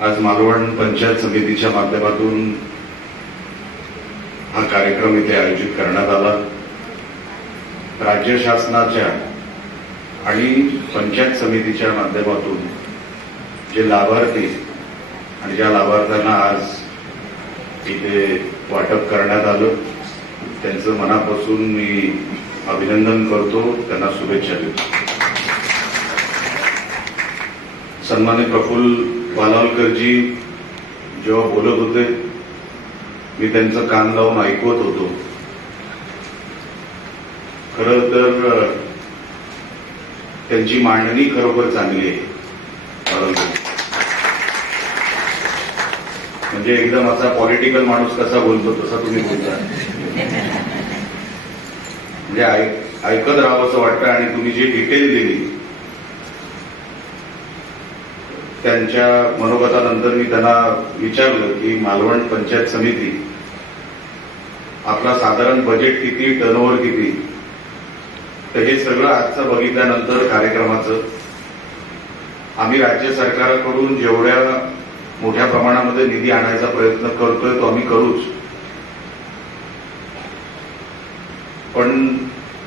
आज मालवण पंचायत समितीच्या माध्यमातून हा कार्यक्रम इथे आयोजित करण्यात आला। राज्य शासनाच्या आणि पंचायत समितीच्या माध्यमातून जे लाभार्थी आणि ज्या लाभार्थ्यांना आज इथे वाटप करण्यात आलं त्यांचं मनापासून मी अभिनंदन करतो, त्यांना शुभेच्छा देतो। सन्माननीय प्रफुल्ल वालावलकरजी जेव्हा बोलत होते मी त्यांचं कान लावून ऐकवत होतो। खरं तर त्यांची मांडणी खरोखर चांगली आहे। म्हणजे एकदम असा पॉलिटिकल माणूस कसा बोलतो तसा तुम्ही बोलता, म्हणजे ऐकत राहावं असं वाटतं। आणि तुम्ही जी डिटेल दिली त्यांच्या मनोगतानंतर मी त्यांना विचारलं की मालवण पंचायत समिती आपला साधारण बजेट किती, टर्नओव्हर किती, तर हे सगळं आजचं बघितल्यानंतर कार्यक्रमाचं आम्ही राज्य सरकारकडून जेवढ्या मोठ्या प्रमाणामध्ये निधी आणायचा प्रयत्न करतोय तो आम्ही करूच, पण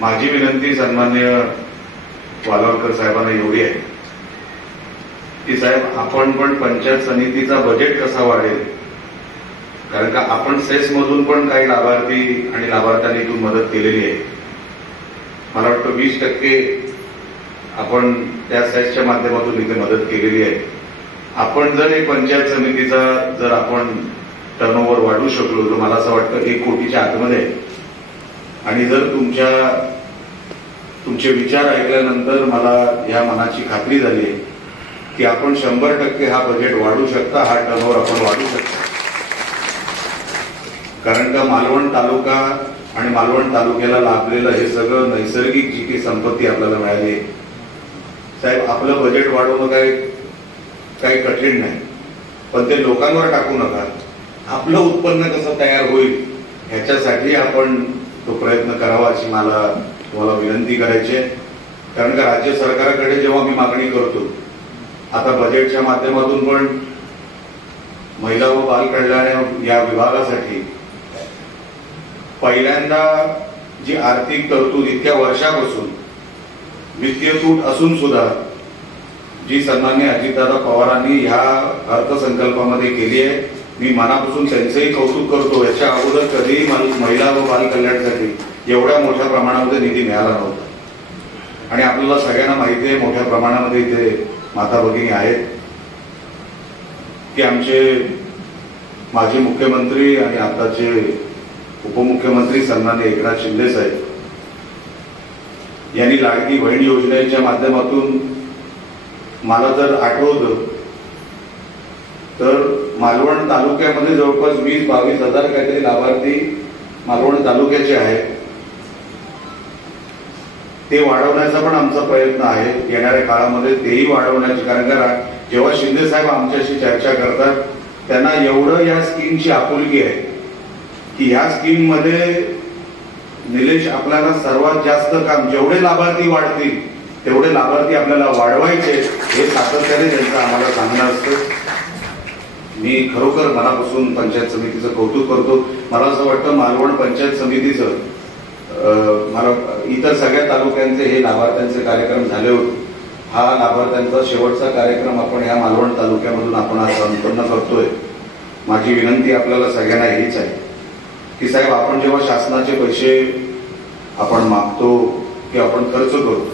माझी विनंती सन्मान्य वालावलकर साहेबांना एवढी आहे की साहेब आपण पण पंचायत समितीचा बजेट कसा वाढेल, कारण का आपण सेस मधून पण काही लाभार्थी आणि लाभार्थ्यांनी इथून मदत केलेली आहे। मला वाटतं 20% आपण त्या सेसच्या माध्यमातून इथे मदत केलेली आहे। आपण जर एक पंचायत समितीचा जर आपण टर्नओव्हर वाढवू शकलो तर मला असं वाटतं 1 कोटीच्या आतमध्ये, आणि जर तुमचे विचार ऐकल्यानंतर मला या मनाची खात्री झाली आहे की आपण 100% हा बजेट वाढवू शकता, हा टर्नओव्हर आपण वाढवू शकता। कारण का मालवण तालुका आणि मालवण तालुक्याला लाभलेलं हे सगळं नैसर्गिक जी काही संपत्ती आपल्याला मिळाली आहे साहेब, आपलं बजेट वाढवणं काही कठीण नाही, पण ते लोकांवर टाकू नका। आपलं उत्पन्न कसं तयार होईल ह्याच्यासाठी आपण तो प्रयत्न करावा अशी मला तुम्हाला विनंती करायची आहे। कारण का राज्य सरकारकडे जेव्हा मी मागणी करतो आता बजेटच्या माध्यमातून पण महिला व बाल कल्याण या विभागासाठी पहिल्यांदा जी आर्थिक तरतूद इतक्या वर्षापासून वित्तीय तूट असून सुद्धा जी सन्माननीय अजितदादा पवारांनी ह्या अर्थसंकल्पामध्ये केली आहे, मी मनापासून त्यांचंही कौतुक करतो। याच्या अगोदर कधीही महिला व बाल कल्याणासाठी एवढ्या मोठ्या प्रमाणामध्ये निधी मिळाला नव्हता, आणि आपल्याला सगळ्यांना माहिती आहे मोठ्या प्रमाणामध्ये इथे माता भगिनी आहेत की आमचे माजी मुख्यमंत्री आणि आताचे उपमुख्यमंत्री सन्माननीय एकनाथ शिंदे साहेब यांनी लाडकी बहीण योजनेच्या माध्यमातून मला जर आठवतं तर मालवण तालुक्यामध्ये जवळपास 20-22 हजार काहीतरी लाभार्थी मालवण तालुक्याचे आहेत। ते वाढवण्याचा पण आमचा प्रयत्न आहे येणाऱ्या काळामध्ये, तेही वाढवण्याची। कारण का जेव्हा शिंदे साहेब आमच्याशी चर्चा करतात त्यांना एवढं या स्कीमची आपुलकी आहे की या स्कीम मध्ये निलेश आपल्याला सर्वात जास्त काम, जेवढे लाभार्थी वाढतील तेवढे लाभार्थी आपल्याला वाढवायचे, हे सातत्याने त्यांचं आम्हाला सांगणं असतं। मी खरोखर मनापासून पंचायत समितीचं कौतुक करतो। मला असं वाटतं मालवण पंचायत समितीचं मला इतर सगळ्या तालुक्यांचे हे लाभार्थ्यांचे कार्यक्रम झाले होते, हा लाभार्थ्यांचा शेवटचा कार्यक्रम आपण ह्या मालवण तालुक्यामधून आपण आज संपन्न करतोय। माझी विनंती आपल्याला सगळ्यांना हीच आहे की साहेब आपण जेव्हा शासनाचे पैसे आपण मागतो की आपण खर्च करतो,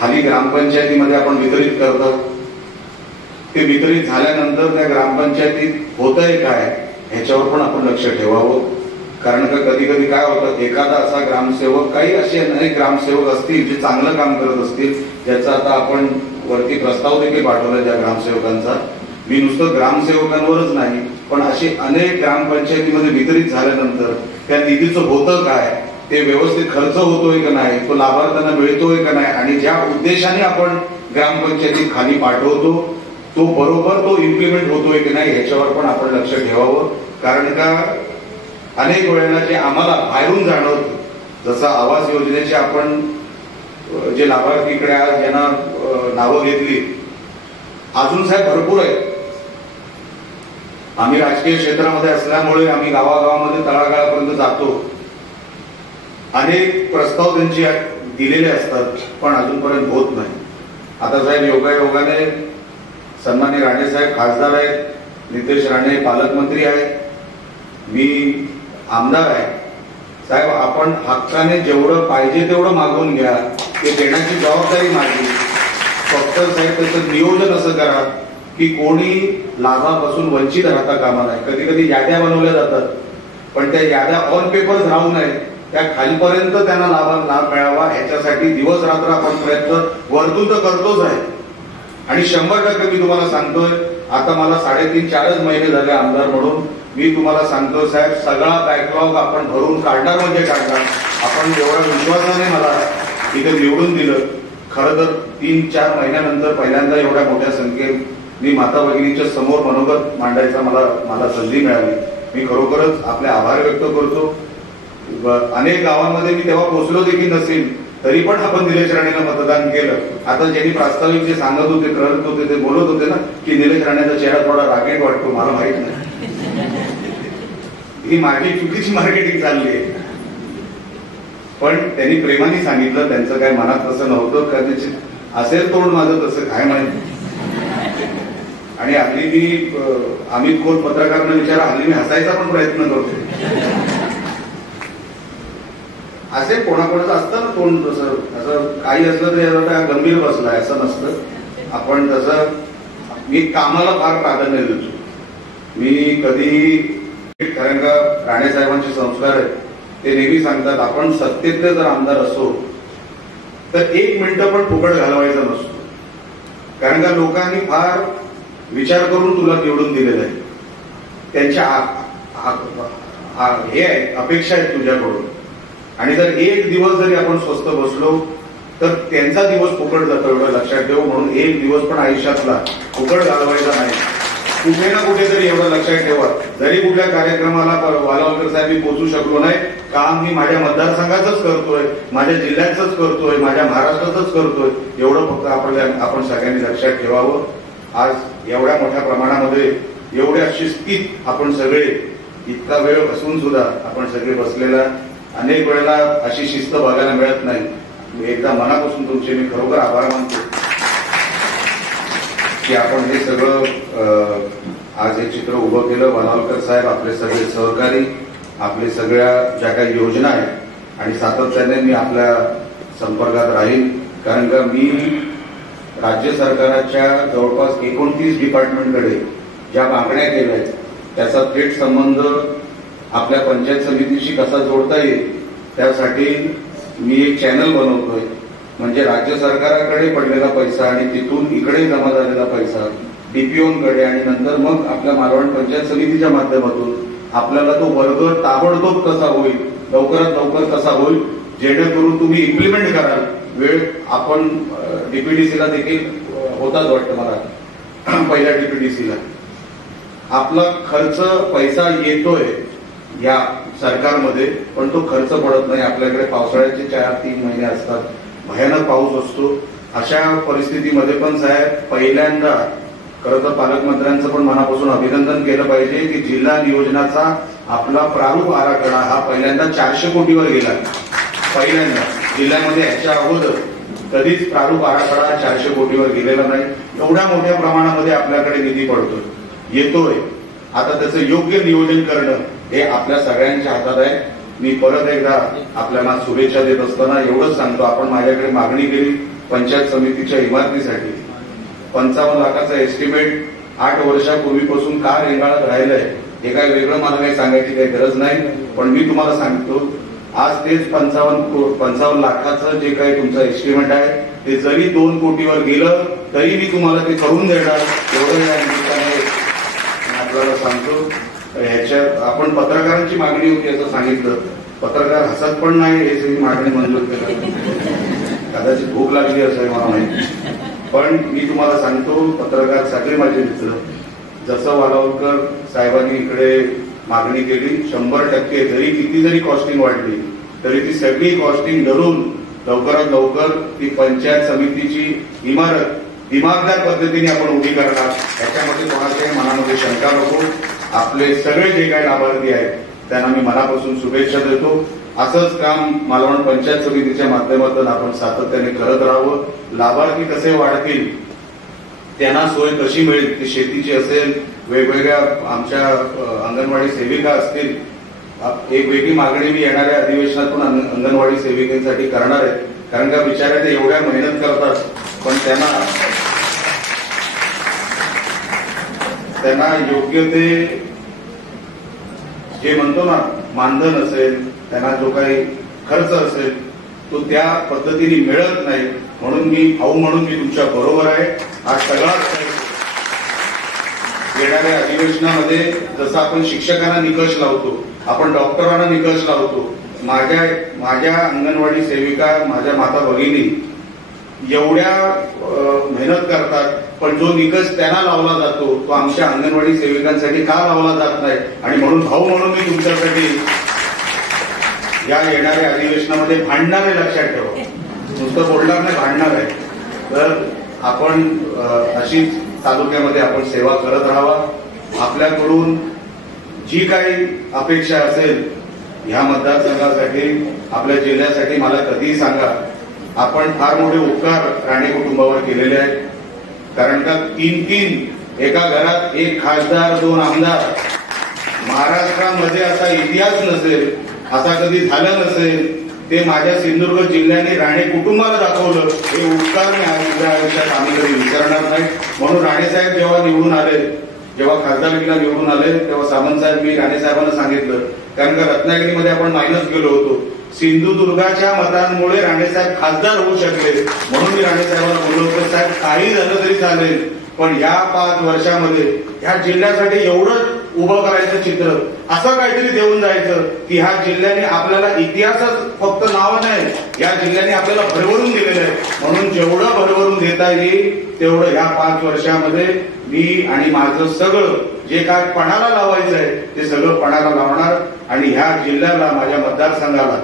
खाली ग्रामपंचायतीमध्ये आपण वितरित करतात, ते वितरित झाल्यानंतर त्या ग्रामपंचायतीत होतंय काय ह्याच्यावर पण आपण लक्ष ठेवावं। कारण का कधी कधी काय होतं, एखादा असा ग्रामसेवक, काही असे अनेक ग्रामसेवक असतील जे चांगलं काम करत असतील, ज्याचा आता आपण वरती प्रस्ताव देखील पाठवला ज्या ग्रामसेवकांचा, मी नुसतं ग्रामसेवकांवरच नाही पण असे अनेक ग्रामपंचायतीमध्ये वितरित झाल्यानंतर त्या निधीचं होतं काय, ते व्यवस्थित खर्च होतोय का नाही, तो लाभार्थ्यांना मिळतोय का नाही, आणि ज्या उद्देशाने आपण ग्रामपंचायतीत खाली पाठवतो तो बरोबर तो इम्प्लिमेंट होतोय की नाही ह्याच्यावर पण आपण लक्ष ठेवावं। कारण का अनेक वेळेला जे आम्हाला बाहेरून जाणवतं, जसं आवास योजनेचे आपण जे लाभार्थीकडे आज ज्यांना नावं घेतली, अजून साहेब भरपूर आहेत आम्ही राजकीय क्षेत्रामध्ये असल्यामुळे आम्ही गावागावामध्ये तळागाळापर्यंत जातो. अनेक प्रस्ताव त्यांचे दिलेले असतात पण अजूनपर्यंत होत नाही. आता साहेब योगायोगाने सन्माननीय राणे साहेब खासदार आहेत, नितेश राणे पालकमंत्री आहेत, मी आमदार आहे. साहेब आपण हक्काने जेवढं पाहिजे तेवढं मागून घ्या, ते देण्याची जबाबदारी माझी. फक्त साहेब त्याचं नियोजन असं करा की कोणी लाभापासून वंचित राहता कामा नये. कधी कधी याद्या बनवल्या जातात पण त्या याद्या ऑन पेपर्स राहू नये, त्या खालीपर्यंत त्यांना लाभ मिळावा याच्यासाठी दिवस रात्र आपण प्रयत्न वरतून तर करतोच आहे. आणि 100% मी तुम्हाला सांगतोय, आता मला 3.5-4 महिने झाले आमदार म्हणून, मी तुम्हाला सांगतो साहेब सगळा बॅकलॉग आपण भरून काढणार म्हणजे काढणार. आपण एवढ्या विश्वासाने मला इथे निवडून दिलं. खरं तर 3-4 महिन्यानंतर पहिल्यांदा एवढ्या मोठ्या संख्येत मी माता भगिनीच्या समोर मनोगत मांडायचा मला संधी मिळाली. मी खरोखरच आपले आभार व्यक्त करतो. अनेक गावांमध्ये मी तेव्हा पोहोचलो देखील नसेल तरी पण आपण निलेश राणेला मतदान केलं. आता ज्यांनी प्रास्ताविक जे सांगत होते, करत होते, ते बोलत होते ना की निलेश राणेचा चेहरा थोडा रागेट वाटतो, मला माहित नाही, ही माझी चुकीची मार्केटिंग चालली आहे. पण त्यांनी प्रेमाने सांगितलं, त्यांचं काय मनात तसं नव्हतं, कदाचित असेल तोंड माझं तसं काय माहिती. आणि हल्ली मी अमित खोत पत्रकारांना विचारा, हल्ली मी हसायचा पण प्रयत्न करतो. असे कोणाकोणाचं असतं ना तोंड तसं, असं काही असलं तर गंभीर बसलाय असं नसतं. आपण तसं मी कामाला फार प्राधान्य देतो. मी कधी, कारण का राणे साहेबांचे संस्कार आहेत, ते नेहमी सांगतात आपण सत्तेतले जर आमदार असो तर 1 मिनिटं पण फुकट घालवायचा नसतो. कारण का लोकांनी फार विचार करून तुला निवडून दिलेलं आहे. त्यांच्या हे आहे, अपेक्षा आहेत तुझ्याकडून. आणि जर 1 दिवस जरी आपण स्वस्त बसलो तर त्यांचा दिवस फुकट जातो, एवढं लक्षात ठेव. म्हणून 1 दिवस पण आयुष्यातला फुकट घालवायचा नाही. कुठे ना कुठेतरी एवढं लक्षात ठेवा, जरी कुठल्या कार्यक्रमाला वालावलकर साहेब मी पोहोचू शकलो नाही, काम मी माझ्या मतदारसंघाचंच करतोय, माझ्या जिल्ह्याचंच करतोय, माझ्या महाराष्ट्राचंच करतोय, एवढं फक्त आपण सगळ्यांनी लक्षात ठेवावं. आज एवढ्या मोठ्या प्रमाणामध्ये, एवढ्या शिस्तीत आपण सगळे, इतका वेळ बसून सुद्धा आपण सगळे बसलेला, अनेक वेळेला अशी शिस्त बघायला मिळत नाही. एकदा मनापासून तुमचे मी खरोखर आभार मानतो की आपण हे सगळं आज हे चित्र उभं केलं. वालावलकर साहेब, आपले सगळे सहकारी, आपले सगळ्या ज्या काही योजना आहेत, आणि सातत्याने मी आपल्या संपर्कात राहील. कारण का मी राज्य सरकारच्या जवळपास 29 डिपार्टमेंटकडे ज्या मागण्या केल्या आहेत त्याचा थेट संबंध आपल्या पंचायत समितीशी कसा जोडता येईल त्यासाठी मी एक चॅनल बनवतोय. म्हणजे राज्य सरकाराकडे पडलेला पैसा आणि तिथून इकडे जमा झालेला पैसा डीपीओंकडे, आणि नंतर मग आपल्या मालवण पंचायत समितीच्या माध्यमातून आपल्याला तो वर्ग ताबडतोब कसा होईल, लवकरात लवकर कसा होईल, जेणेकरून तुम्ही इम्प्लिमेंट कराल. वेळ आपण डीपीडीसीला देखील होताच वाटतं मला, पहिल्या डीपीडीसीला आपला खर्च पैसा येतोय या सरकारमध्ये, पण तो खर्च पडत नाही. आपल्याकडे पावसाळ्याचे 4-3 महिने असतात, भयानक पाऊस असतो. अशा परिस्थितीमध्ये पण साहेब पहिल्यांदा खरं तर पालकमंत्र्यांचं पण मनापासून अभिनंदन केलं पाहिजे की जिल्हा नियोजनाचा आपला प्रारूप आराखडा हा पहिल्यांदा 400 कोटीवर गेला. पहिल्यांदा जिल्ह्यामध्ये ह्याच्या अगोदर कधीच प्रारूप आराखडा 400 कोटीवर गेलेला नाही. एवढ्या मोठ्या प्रमाणामध्ये आपल्याकडे निधी पडतोय, येतोय. आता त्याचं योग्य नियोजन करणं हे आपल्या सगळ्यांच्या हातात आहे. मी परत एकदा आपल्याला शुभेच्छा देत असताना एवढंच सांगतो, आपण माझ्याकडे मागणी केली पंचायत समितीच्या इमारतीसाठी 55 लाखाचा एस्टिमेट 8 वर्षापूर्वीपासून का रेंगाळत राहिलंय हे काय वेगळं मला काही सांगायची काही गरज नाही. पण मी तुम्हाला सांगतो, आज तेच 55 लाखाचं जे काही तुमचं एस्टिमेट आहे ते जरी 2 कोटीवर गेलं तरी मी तुम्हाला ते करून देणार, एवढं या निमित्ताने आपल्याला सांगतो. ह्याच्यात आपण पत्रकारांची मागणी होती असं सांगितलं, पत्रकार हसत पण नाही हे सगळी मागणी मंजूर केली. कदाचित भूक लागली असं मला माहिती, पण मी तुम्हाला सांगतो पत्रकार सगळे माझे मित्र, जसं वालावलकर साहेबांनी इकडे मागणी केली 100% जरी किती जरी कॉस्टिंग वाढली तरी ती सगळी कॉस्टिंग धरून लवकरात लवकर ती पंचायत समितीची इमारत दिमागदार पद्धतीने आपण उभी करणार, याच्यामध्ये कोणाच्याही मनामध्ये शंका नको. आपले सगळे जे काही लाभार्थी आहेत त्यांना मी मनापासून शुभेच्छा देतो. असंच काम मालवण पंचायत समितीच्या माध्यमातून आपण सातत्याने करत राहावं. लाभार्थी कसे वाढतील, त्यांना सोय कशी मिळेल, ती शेतीची असेल, वेगवेगळ्या आमच्या अंगणवाडी सेविका असतील. एक वेगळी मागणी मी येणाऱ्या अधिवेशनातून अंगणवाडी सेविकेसाठी करणार आहे, कारण का बिचाऱ्या ते एवढ्या मेहनत करतात, पण त्यांना योग्य ते जे म्हणतो ना मानधन असेल, त्यांना जो काही खर्च असेल तो त्या पद्धतीने मिळत नाही. म्हणून मी भाऊ म्हणून मी तुमच्या बरोबर आहे. हा सगळाच येणाऱ्या अधिवेशनामध्ये जसं आपण शिक्षकांना निकष लावतो, आपण डॉक्टरांना निकष लावतो, माझ्या अंगणवाडी सेविका, माझ्या माता भगिनी एवढ्या मेहनत करतात, पण जो निकष त्यांना लावला जातो तो आमच्या अंगणवाडी सेविकांसाठी का लावला जात नाही. आणि म्हणून भाऊ म्हणून मी तुमच्यासाठी या येणाऱ्या अधिवेशनामध्ये भांडणार आहे, लक्षात ठेवा. नुसतं बोलणार नाही, भांडणार आहे. तर आपण अशीच तालुक्यामध्ये आपण सेवा करत राहावा. आपल्याकडून जी काही अपेक्षा असेल ह्या मतदारसंघासाठी, आपल्या जिल्ह्यासाठी मला कधीही सांगा. आपण फार मोठे उपकार राणे कुटुंबावर केलेले आहेत, कारण का तीन एका घरात एक खासदार, 2 आमदार. महाराष्ट्रामध्ये असा इतिहास नसेल, असा कधी झालं नसेल. ते माझ्या सिंधुदुर्ग जिल्ह्याने राणे कुटुंबाला दाखवलं. हे उपकार मी माझ्या आयुष्यात आम्ही कधी विसरणार नाही. म्हणून राणेसाहेब जेव्हा निवडून आले, जेव्हा खासदारकीला निवडून आले, तेव्हा सामंत साहेब मी राणेसाहेबांना सांगितलं, कारण का रत्नागिरीमध्ये आपण मायनस गेलो होतो. सिंधुदुर्गाच्या मतांमुळे राणेसाहेब खासदार होऊ शकले. म्हणून मी राणेसाहेबांना बोललो होतो, साहेब काही झालं तरी चालेल, पण या 5 वर्षामध्ये ह्या जिल्ह्यासाठी एवढं उभं करायचं चित्र, असं काहीतरी देऊन जायचं की ह्या जिल्ह्याने आपल्याला इतिहासच फक्त नाव नाही, या जिल्ह्याने आपल्याला भरभरून दिलेलं आहे. म्हणून जेवढं भरभरून देता येईल तेवढं ह्या 5 वर्षामध्ये मी आणि माझं सगळं जे काय पणाला लावायचं आहे ते सगळं पणाला लावणार. आणि ह्या जिल्ह्याला, माझ्या मतदारसंघाला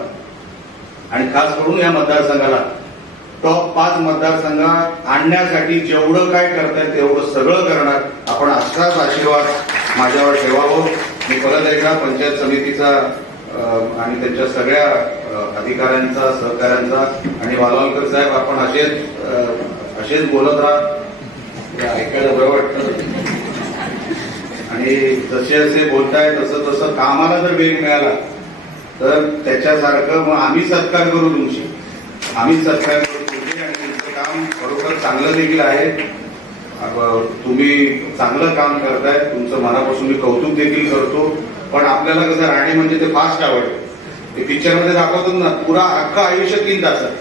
आणि खास करून या मतदारसंघाला टॉप 5 मतदारसंघात आणण्यासाठी जेवढं काय करताय तेवढं सगळं करणार. आपण असाच आशीर्वाद माझ्यावर ठेवावं. मी परत एकदा पंचायत समितीचा आणि त्यांच्या सगळ्या अधिकाऱ्यांचा, सहकाऱ्यांचा आणि वालवालकर साहेब, आपण असेच बोलत राहा, ऐकायला बरं वाटतं. आणि जसे जसे बोलताय तसं तसं कामाला जर वेग मिळाला तर त्याच्यासारखं मग आम्ही सत्कार करू, आम्ही सत्कार करू तुमचे. आणि तुमचं काम खरोखर चांगलं देखील आहे. तुम्ही चांगलं काम करताय, तुमचं मनापासून मी कौतुक देखील करतो. पण आपल्याला कसं राणे म्हणजे ते फास्ट आवडते. ते पिक्चरमध्ये दाखवतात ना, पुरा अख्खं आयुष्य 3 तासात,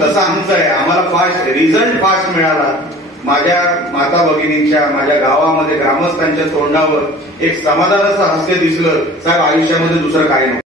तसं आमचं आहे. आम्हाला फास्ट रिझल्ट फास्ट मिळाला. माझ्या माता भगिनींच्या, माझ्या गावामध्ये ग्रामस्थांच्या तोंडावर एक समाधानाचं हास्य दिसलं, साहेब आयुष्यामध्ये दुसरं काही नाही.